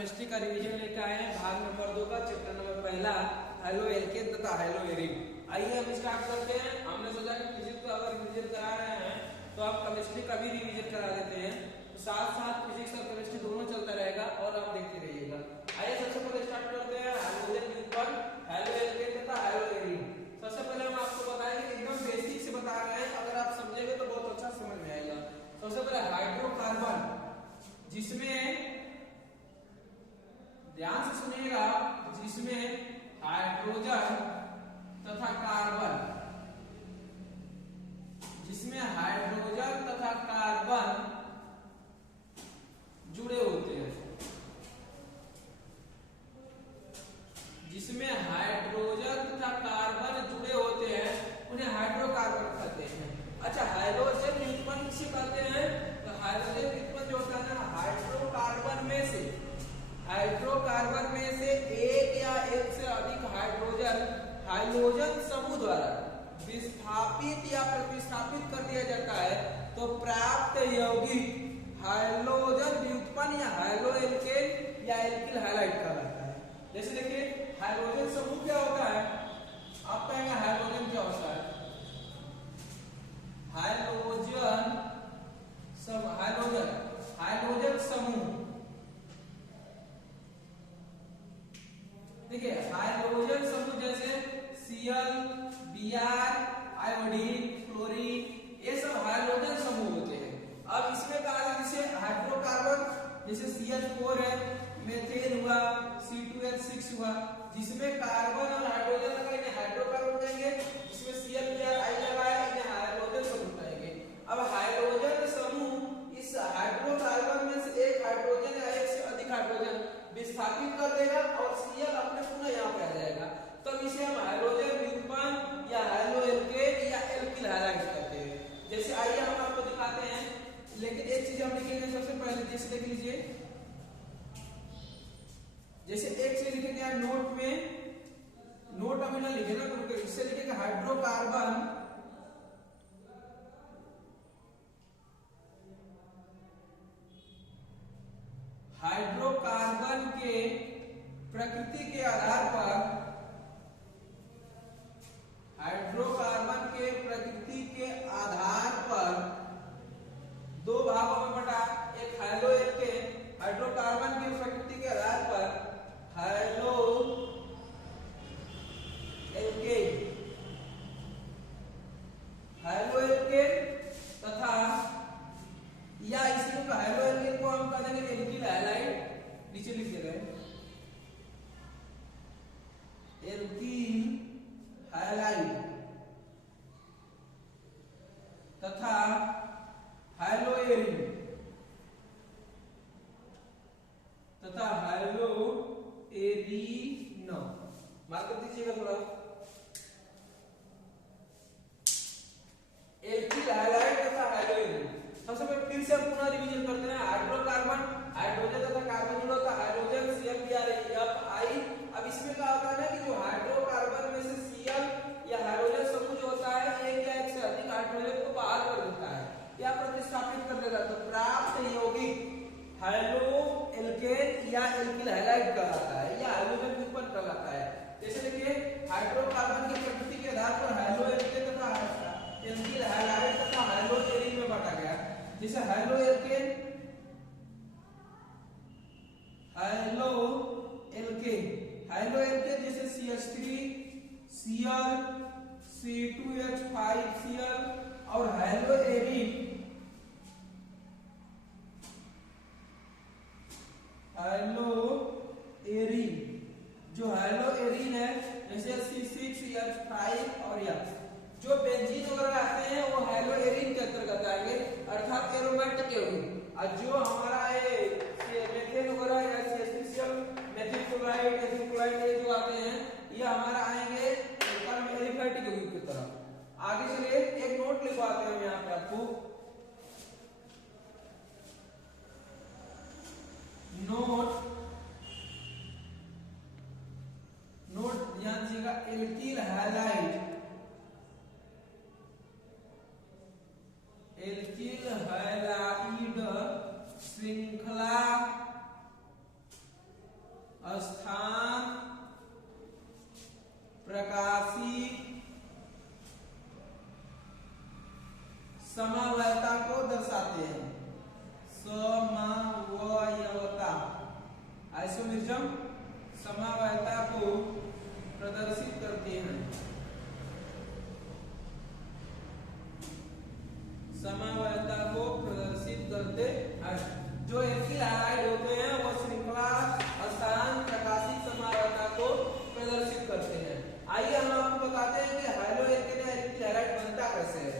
Chemistry का revision लेकर आए हैं, भाग नंबर 2 का चैप्टर नंबर पहला हेलो एल्केन तथा हेलो एरीन। आइए हम स्टार्ट करते हैं। हमने सोचा कि फिजिक्स का अगर रिवीजन करा रहे हैं तो आप केमिस्ट्री का भी रिवीजन करा देते हैं, तो साथ साथ फिजिक्स और केमिस्ट्री दोनों चलता रहेगा और आप देखते रहिएगा। आइए सबसे पहले स्टार्ट करते हैं हाइड्रोजन व्युत्पन्न, हेलो एल्केन तथा हेलो एरीन। सबसे पहले हम आपको बताएंगे, एकदम बेसिक से बता रहे हैं, अगर आप समझेंगे तो बहुत अच्छा समझ में आएगा। सबसे पहले हाइड्रोकार्बन, जिसमें ध्यान से सुनिएगा, जिसमें हाइड्रोजन तथा कार्बन, जिसमें हाइड्रोजन तथा कार्बन जुड़े होते हैं, जिसमें हाइड्रोजन तथा कार्बन जुड़े होते हैं उन्हें हाइड्रोकार्बन कहते हैं। अच्छा, हाइड्रोजन व्युत्पन्न किसे कहते हैं? तो हाइड्रोजन व्युत्पन्न जो होता है ना, हाइड्रोकार्बन में से एक या एक से अधिक हाइड्रोजन समूह द्वारा विस्थापित या प्रतिस्थापित कर दिया जाता है तो प्राप्त यौगिक हाइड्रोजन व्युत्पन्न या हाइलो एल्केन या एल्किल हैलाइड कहलाता है। जैसे देखिए, हाइड्रोजन समूह क्या होता है? आप कहेंगे हाइड्रोजन क्या होता है? हाइड्रोजन समूह, देखिए हाइड्रोजन समूह जैसे Cl, Br, आयोडीन, क्लोरीन, ये सब हाइड्रोजन समूह होते हैं। अब इसमें कहा जाए जैसे हाइड्रोकार्बन, जैसे CH4 है, मेथेन हुआ, C2H6 हुआ, जिसमें कार्बन और हाइड्रोजन लगाएंगे हाइड्रोकार्बन कहेंगे, जिसमें Cl, Br, I लगा है इन्हें हाइड्रोजन समूह कहेंगे। अब हाइड्रोजन समूह इस हाइड्रोकार्बन में से एक हाइड्रोजन या एक से अधिक हाइड्रोजन विस्थापित कर देगा और Cl अपने पुनः यहाँ पे आ जाएगा, तब इसे हम हाइड्रोजन व्युत्पन्न या हाइलो एल्केन या एल्किल हैलाइड कहते हैं। जैसे आइए हम आपको दिखाते हैं, लेकिन एक चीज हम लिखेंगे सबसे पहले, जैसे देख लीजिए, जैसे एक चीज लिखेंगे यार नोट में, नोट अभी ना लिखे ना, इससे लिखेंगे हाइड्रोकार्बन के प्रकृति के आधार पर, हाइड्रोकार्बन के प्रकृति के आधार पर दो भागों में बटा, एक हाइलो एल्केन, हाइड्रोकार्बन की प्रकृति के आधार पर हाइलो एल्केन तथा या इसी को हाइलो एल्केन को हम कह देंगे एल्किल हैलाइड, नीचे लिख दे रहे हैं एल्किल हैलाइड तथा हाइलो एरीन तथा हाइलो एरीन, मार्क कर दीजिएगा थोड़ा। एल्किल हैलाइड तथा हाइलो एरीन, सबसे पहले फिर से हम पुनः रिवीजन करते हैं। हाइड्रोकार्बन, हाइड्रोजन तथा कार्बन जुड़ा होता है, हाइड्रोजन ClBr, अब इसमें क्या होता है ना कि जो हाइड्रोकार्बन में से Cl या हाइड्रोजन समूह जो होता है एक या एक से अधिक हाइड्रोजन को बाहर कर देता है या प्रतिस्थापित कर देता है, तो प्राप्त यौगिक हाइलो एल्केन या एल्किल हैलाइड कहलाता है या हाइड्रोजन व्युत्पन्न कहलाता है। जैसे देखिए, हाइड्रोकार्बन की प्रकृति के आधार पर हाइलो एल्केन तथा एल्किल हैलाइड तथा हाइलो एरीन में बांटा गया। जैसे हाइलो एल्केन जैसे CH3, Cl, C2H5Cl और हाइलो एरीन, जो हाइलो एरीन है जैसे C6H5 और X, जो बेंजीन वगैरह आते हैं वो हाइलो एरीन के अंतर्गत आएंगे, अर्थात एरोमेटिक यौगिक। और जो हमारा मेथेन वगैरह या CH3Cl, methyl chloride, ethyl chloride, ये जो आते हैं ये हमारा आएंगे एलिफैटिक यौगिक की तरफ। आगे चलिए एक नोट लिखवाते हैं हम यहाँ पे आपको, नोट ध्यान दीजिएगा, एल्किल हैलाइड श्रृंखला स्थान प्रकाशी समवायता को दर्शाते हैं। समवायता आइसोमेरिज्म समवायता को प्रदर्शित करते हैं। समवायता को प्रदर्शित करते हैं। जो एल्किल हैलाइड होते हैं वो श्रृंखला स्थान प्रकाशी समवायता को प्रदर्शित करते हैं। आइए हम आपको बताते हैं कि हैलो एल्केन या एल्किल हैलाइड बनता कैसे है।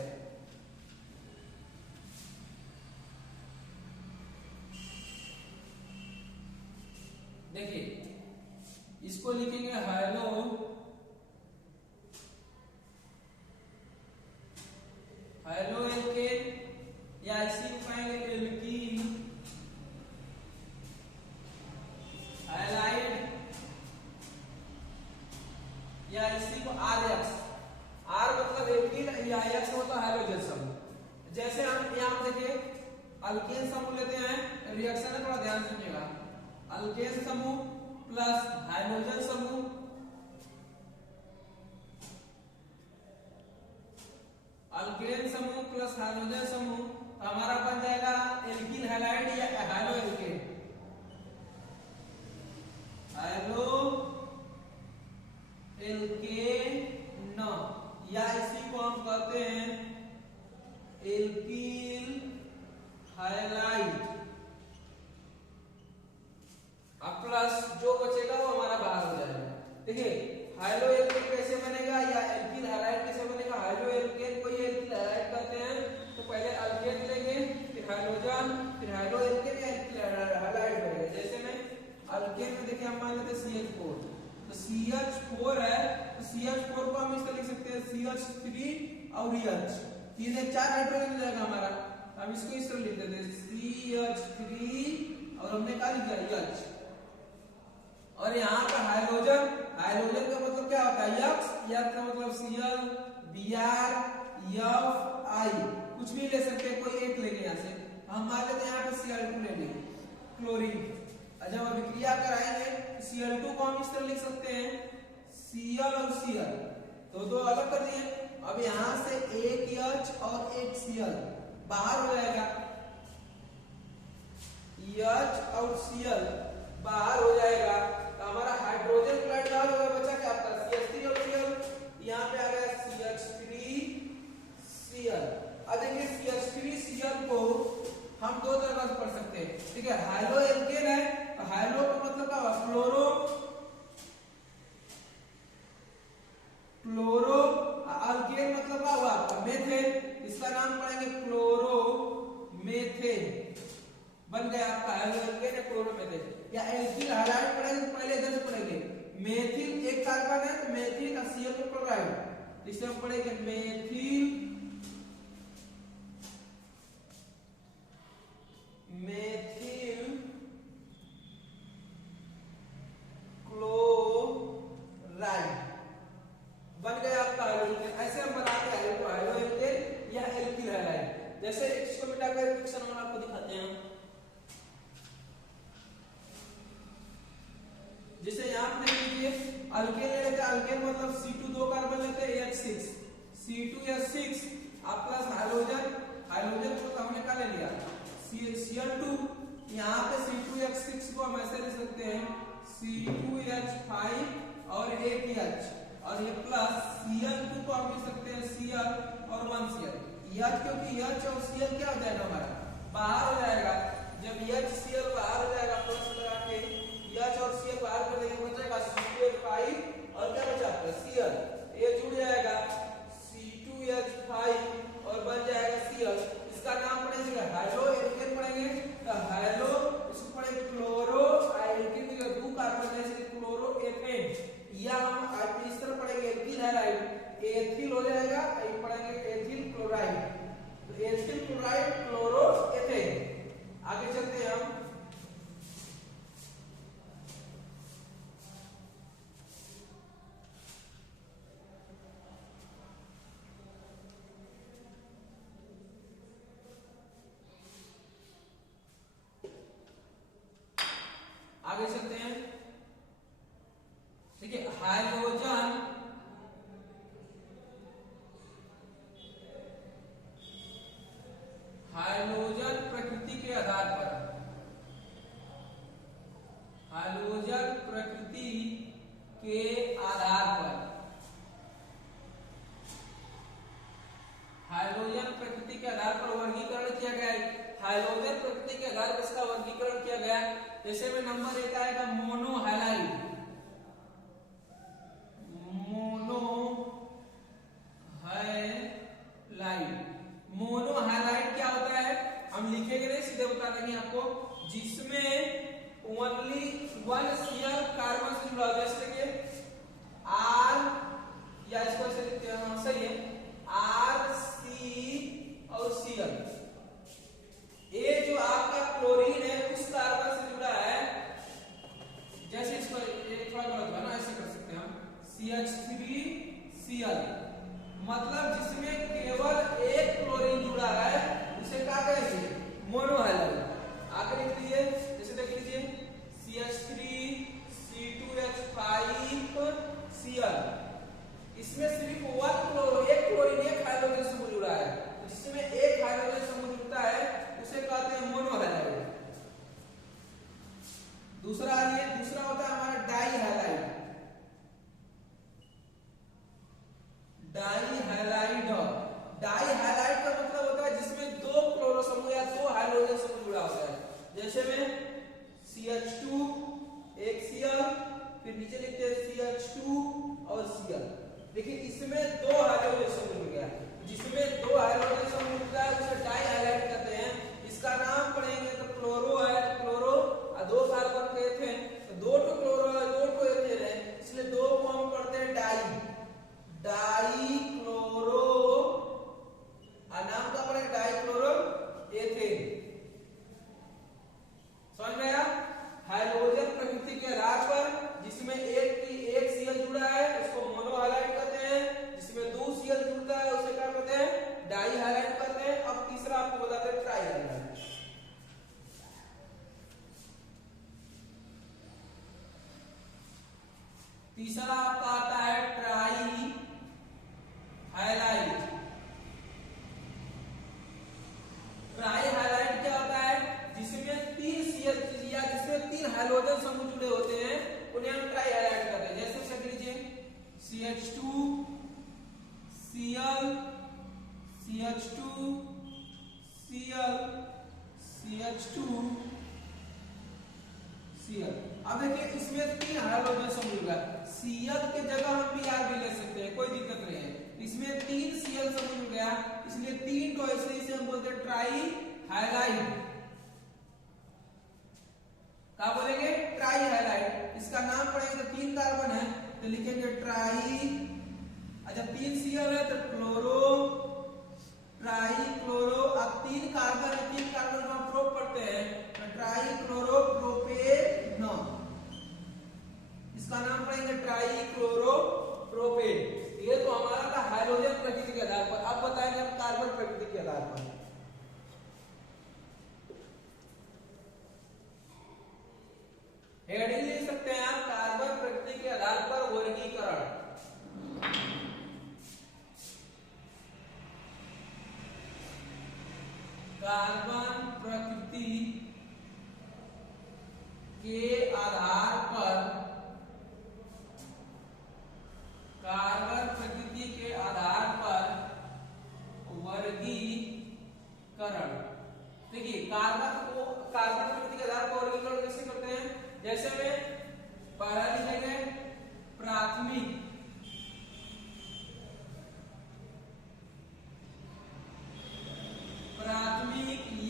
देखिए इसको लिखेंगे हैलो एल्केन या इसी को कहेंगे एल्कीन हैलाइड या इसी को RX। R मतलब एल्कीन या X होता है हैलोजन समूह। जैसे हम यहां पर देखिए अल्केन समूह लेते हैं, रिएक्शन है थोड़ा ध्यान सुनिएगा। अल्केन समूह प्लस हाइड्रोजन समूह अल्केन समूह प्लस हाइड्रोजन समूह हमारा बन जाएगा एल्किल हैलाइड या हैलो एल्केन। हैलो एल्केन या इसी को हम कहते हैं एल्किल हैलाइड। अब प्लस जो बचेगा वो हमारा बाहर हो जाएगा। देखिए हैलो एल्केन कैसे बनेगा या एल्किल हैलाइड कैसे बनेगा। हैलो एल्केन को ये एल्किल हैलाइड कहते हैं। तो पहले अल्केन लेंगे फिर हाइड्रोजन फिर हैलो एल्केन या एल्किल हैलाइड बनेगा। जैसे में अल्केन में देखिए हम मान लेते हैं CH4, तो CH4 है तो CH4 को हम इस तरह लिख सकते हैं CH3 और H, तीन एक 4 हाइड्रोजन हो जाएगा हमारा। हम इसको इस तरह लिख देते हैं CH3 और हमने क्या लिखा H। और यहाँ पर हाइड्रोजन का मतलब क्या होता है X का मतलब Cl Br Fi, कुछ भी ले सकते हैं, कोई एक लेंगे यहाँ से। हम मान लेते हैं यहाँ पे Cl2 ले लेंगे क्लोरीन। जब अभिक्रिया कराएंगे Cl2 को हम इस तरह लिख सकते हैं Cl और Cl, तो दो अलग कर दिए। अब यहाँ से एक H और एक Cl बाहर हो जाएगा, H और Cl बाहर हो जाएगा। तो हमारा हाइड्रोजन क्लोराइड बाहर होगा, बचा क्या आपका CH3 और Cl। यहाँ पे आ गया CH3Cl। अब देखिए CH3Cl को हम दो तरह से पढ़ सकते हैं, ठीक है। हैलो एल्केन है तो हैलो का मतलब क्या हुआ क्लोरो, अल्केन मतलब क्या हुआ आपका मेथेन, इसका नाम पढ़ेंगे क्लोरोमेथेन। बन गया आपका हैलो एल्केन या क्लोरोमेथेन। या एल्किल हैलाइड पढ़ेंगे तो पहले इधर से पढ़ेंगे मेथिल एक कार्बन है तो मेथिल और Cl क्लोराइड, इसे हम पढ़ेंगे मेथिल क्लोराइड। बन गया आपका हैलो एल्केन। ऐसे हम बनाते हैं हैलो एल्केन या एल्किल हैलाइड। जैसे इसको मिटाकर रिएक्शन हम आपको दिखाते हैं। जैसे यहाँ पे लीजिए अल्केन ले लेते हैं, अल्केन मतलब C2 दो कार्बन लेते हैं H6 C2H6 आप प्लस हाइड्रोजन को तो हमने क्या ले लिया Cl2। यहाँ पे C2H6 को हम ऐसे ले सकते हैं C2H5 और एक H, और ये प्लस Cl2 को हम लिख सकते हैं Cl और 1Cl। H क्योंकि H और Cl क्या हो जाएगा हमारा बाहर हो जाएगा। जब HCl बाहर हो जाएगा प्लस लगा के H और Cl बाहर कर देंगे, बचेगा C2H5 और क्या बचा आपका Cl, ये जुड़ जाएगा C2H5 और बन जाएगा Cl। इसका नाम पढ़ेंगे हैलो एल्केन पढ़ेंगे तो हैलो, इसको पढ़ेंगे क्लोरो एल्केन के दो कार्बन है इसलिए क्लोरो एथेन। या हम इस तरह पढ़ेंगे एल्किल हैलाइड एथिल हो जाएगा, ये पढ़ेंगे एथिल क्लोराइड, तो एथिल क्लोराइड क्लोरो एथेन। आगे चलते हैं हम। आगे चलते हैं जैसे में नंबर एक आएगा mono halide, mono halide. Mono halide क्या होता है हम लिखेंगे नहीं, सीधे बता देंगे आपको, जिसमें ओनली वन सीएल कार्बन से जुड़ा होता है। जैसे देखिए आर, या इसको ऐसे लिखते हैं, सही है, आर सी और सीएल। ये जो आपका क्लोरीन है उस कार्बन से जुड़ा है, जैसे इसको थोड़ा गलत है ना, ऐसे कर सकते हैं हम, CH3Cl, मतलब जिसमें केवल एक क्लोरीन जुड़ा है उसे क्या कहेंगे, मोनोहैलाइड। आगे लिख लीजिए, जैसे देख लीजिए CH3C2H5Cl, इसमें सिर्फ एक क्लोरीन एक हाइड्रोजन समूह जुड़ा है, जिसमें एक हाइड्रोजन समूह जुड़ता है उसे कहते हैं मोनोहैलाइड। दूसरा होता है हमारा डाइहैलाइड। डाइहैलाइड का मतलब होता है जिसमें दो क्लोरो समूह या दो हाइड्रोजन समूह जुड़ा होता है। जैसे में CH2 एक Cl, फिर नीचे लिखते हैं CH2 और Cl। देखिए इसमें दो हाइड्रोजन समूह जुड़ गया, जिसमें दो हाइड्रोजन समूह जुड़ता है उसे डाइहैलाइड कहते हैं। इसका नाम पढ़ेंगे तो क्लोरो है, क्लोरो और दो कार्बन के एथेन, तो दो तो क्लोरो है दो तो एथेन है, इसलिए दो को हम पढ़ते हैं डाई क्लोरो, और नाम का पढ़ेंगे डाइक्लोरो एथेन। समझ में आया? हाइड्रोजन प्रकृति के आधार पर जिसमें एक Cl जुड़ा है उसको मोनोहैलाइड कहते हैं, जिसमें दो Cl जुड़ता है उसे क्या कहते हैं, डाइहैलाइड कहते हैं। अब तीसरा आपको बताते हैं ट्राइहैलाइड। तीसरा आपका आता है ट्राइहैलाइड। ट्राइहैलाइड क्या होता है, जिसमें तीन Cl या जिसमें तीन हाइड्रोजन समूह जुड़े होते हैं उन्हें हम ट्राइहैलाइड कहते हैं। जैसे लिख लीजिए CH2 Cl, CH2 Cl, CH2 Cl। अब देखिए इसमें तीन हाइड्रोजन समूह जुड़ा है, Cl के जगह हम Br भी ले सकते हैं, कोई दिक्कत नहीं है। इसमें तीन Cl समूह जुड़ गया, इसलिए तीन तो ऐसे इसे हम बोलते हैं ट्राइहैलाइड। क्या बोलेंगे, ट्राइहैलाइड। इसका नाम पढ़ेंगे तो तीन कार्बन है तो लिखेंगे ट्राई, अच्छा तीन Cl है तो क्लोरो, ट्राइक्लोरो। अब तीन कार्बन है, तीन कार्बन को हम प्रोप पढ़ते हैं तो ट्राइक्लोरोप्रोपेन, इसका नाम पढ़ेंगे ट्राइक्लोरोप्रोपेन। ये तो हमारा था हाइड्रोजन प्रकृति के आधार पर। अब बताएंगे हम कार्बन प्रकृति के आधार पर। हेडिंग लिख सकते हैं आप, कार्बन प्रकृति के आधार पर वर्गीकरण। कार्बन प्रकृति के आधार पर, कार्बन प्रकृति के आधार पर वर्गीकरण। देखिए कार्बन प्रकृति के आधार पर वर्गीकरण कैसे करते हैं, जैसे में पहला लिखेंगे प्राथमिक,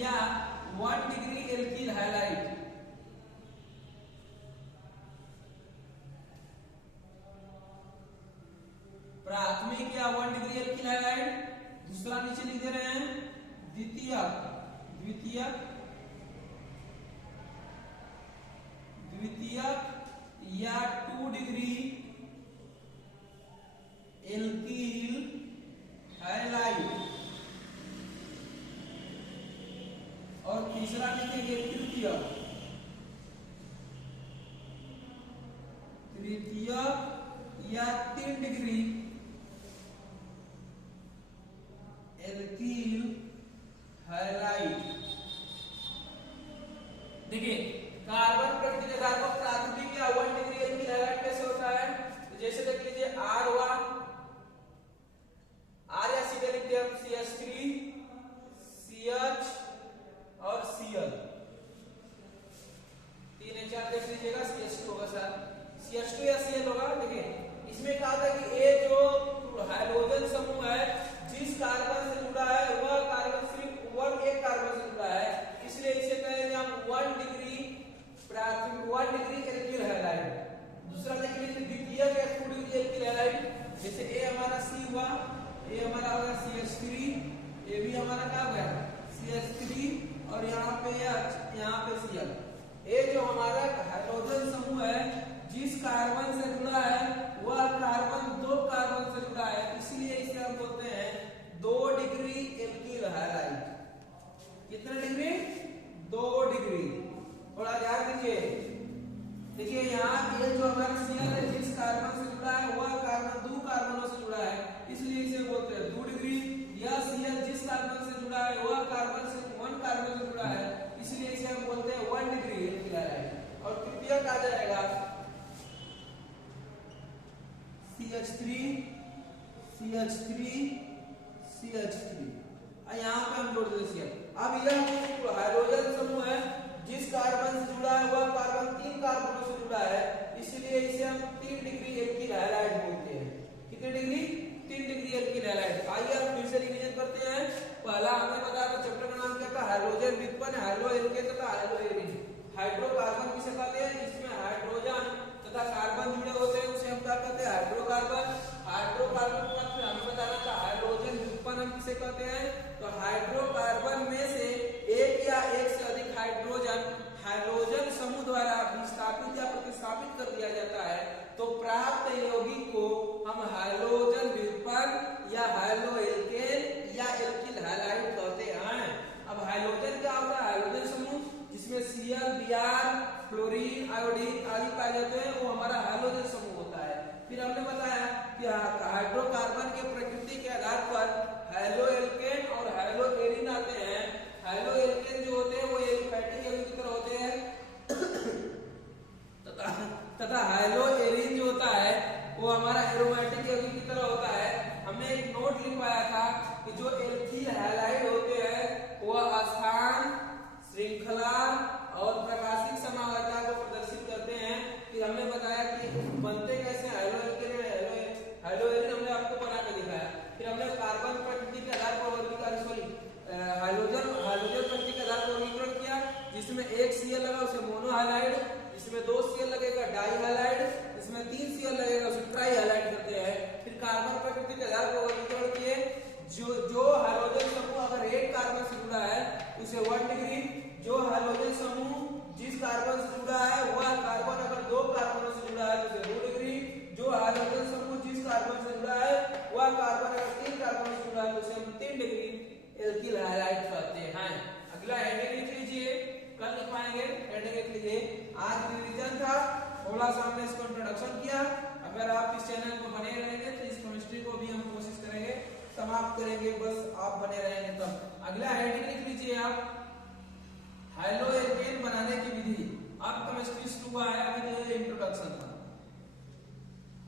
या 1 डिग्री एल्किल हैलाइड, प्राथमिक या 1 डिग्री एल्किल हैलाइड। दूसरा नीचे लिख दे रहे हैं द्वितीयक या 2 डिग्री एल्किल हैलाइड, और तीसरा लिखेंगे तृतीयक या 3 डिग्री एल्किल हैलाइड। देखिए कार्बन प्रकृति के आधार पर प्राथमिक या 1 डिग्री एल्किल हैलाइड कैसे होता है, तो जैसे देख लीजिए R1, R या सीधे लिखते हैं CH3 CH और Cl, तीन नीचे आप देख लीजिएगा CH2 होगा सर, CH2 या Cl होगा। देखिए इसमें कहा था कि ये जो हाइड्रोजन समूह है जिस कार्बन से जुड़ा है वह कार्बन सिर्फ एक कार्बन से जुड़ा है, इसलिए इसे कहेंगे हम 1 डिग्री एल्किल हैलाइड। दूसरा देख लीजिए द्वितीयक या 2 डिग्री एल्किल हैलाइड, जैसे ए हमारा C हुआ, ए हमारा होगा CH3, ये भी हमारा क्या हो गया CH3 और यहाँ पे Cl। ये जो हमारा हाइड्रोजन समूह है जिस कार्बन से जुड़ा है वह कार्बन 2 कार्बन से जुड़ा है, इसलिए इसे हम बोलते हैं 2 डिग्री एल्किल हैलाइड। कितने डिग्री? 2 डिग्री। थोड़ा ध्यान दीजिए, देखिए यहाँ ये जो हमारा Cl है जिस कार्बन से जुड़ा है वह कार्बन 2 कार्बनों से जुड़ा है, इसलिए इसे बोलते हैं 2 डिग्री। या Cl जिस कार्बन से जुड़ा है वह कार्बन से 1 कार्बन से जुड़ा है, इसलिए इसे हम बोलते हैं 1 डिग्री एल्किल हैलाइड। और तृतीयक आ जाएगा CH3 यहाँ पे हम जोड़ देते Cl। अब यह हाइड्रोजन समूह है जिस कार्बन से जुड़ा है वह कार्बन 3 कार्बनों से जुड़ा है, इसलिए इसे हम 3 डिग्री एल्किल हैलाइड बोलते हैं। कितने डिग्री? 3 degree alkyl halide. आइए अब फिर से रिवीजन करते हैं। पहला हमने बताया था चैप्टर का नाम क्या था, हाइड्रोजन व्युत्पन्न, हाइड्रो एल्केन तथा हाइड्रोएरिन। हाइड्रोकार्बन किसे कहते हैं? जिसमें हाइड्रोजन तथा कार्बन जुड़े होते हैं उसे हम क्या कहते हैं? हाइड्रोकार्बन। हाइड्रोकार्बन का मतलब हमें बताना था हाइड्रोजन व्युत्पन्न हम किसे कहते हैं? तो हाइड्रोकार्बन में से एक या एक से अधिक हाइड्रोजन समूह द्वारा विस्थापित या प्रतिस्थापित कर दिया जाता है तो प्राप्त यौगिक को हम हाइड्रोजन व्युत्पन्न या हाइड्रोएल्केन या एल्किल हैलाइड कहते हैं। अब हाइड्रोजन क्या होता है? हाइड्रोजन समूह जिसमें Cl, Br, फ्लोरीन, आयोडीन आदि पाए जाते हैं वो हमारा हाइड्रोजन समूह होता है। फिर हमने बताया कि हाइड्रोकार्बन के प्रकृति के आधार पर हाइड्रोएल्केन और हाइड्रोएरिन आते हैं। हाइड्रोएल्केन जो होते हैं वो एलिफैटिक यौगिक की तरह होते हैं तथा हाइड्रोएरिन जो होता है वो हमारा एरोमेटिक यौगिक की तरह होता है। हमने एक नोट लिखवाया था कि जो एल्किल हैलाइड होते हैं वह स्थान, श्रृंखला और प्रकाशिक समावता को प्रदर्शित करते हैं। फिर हमने बताया कि बनते कैसे हाइड्रोएरिन हमने आपको बना के दिखाया। फिर हमने कार्बन प्रकृति के आधार पर वर्गीकरण हाइड्रोजन प्रकृति के आधार पर वर्गीकरण किया, जिसमें एक Cl लगा उसे मोनो हैलाइड, जिसमें 2 Cl लगेगा डाई हैलाइड, जिसमें 3 Cl लगेगा उसे ट्राई हैलाइड करते हैं। फिर कार्बन प्रकृति के आधार पर वर्गीकरण किए, जो हाइड्रोजन समूह अगर एक कार्बन से जुड़ा है उसे 1 डिग्री, जो हाइड्रोजन समूह जिस कार्बन से जुड़ा है वह कार्बन अगर 2 कार्बनों से जुड़ा है तो उसे 2 डिग्री, जो हाइड्रोजन समूह जिस कार्बन से जुड़ा है वह कार्बन अगर 3 कार्बन से जुड़ा है तो उसे हम 3 डिग्री एल्किल हैलाइड कहते हैं। अगला हेडिंग लिख लीजिए, कल लिख पाएंगे। हेडिंग लिख लीजिए, आज रिवीजन था, थोड़ा सा हमने इसको इंट्रोडक्शन किया। अगर आप इस चैनल को बने रहेंगे तो इस केमिस्ट्री को भी हम कोशिश करेंगे समाप्त करेंगे, बस आप बने रहेंगे तब। अगला हेडिंग लिख लीजिए आप, हाइड्रोएल्केन बनाने की विधि। अब केमिस्ट्री शुरू हुआ है, अभी जो इंट्रोडक्शन था।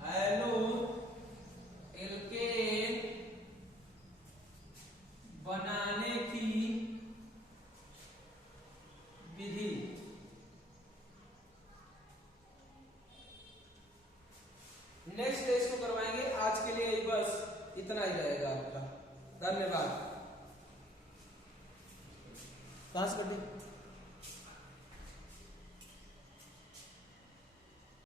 हाइड्रोएल्केन बनाने की विधि। नेक्स्ट डे इसको करवाएंगे। आज के लिए बस इतना ही रहेगा आपका। धन्यवाद। पास कर दे।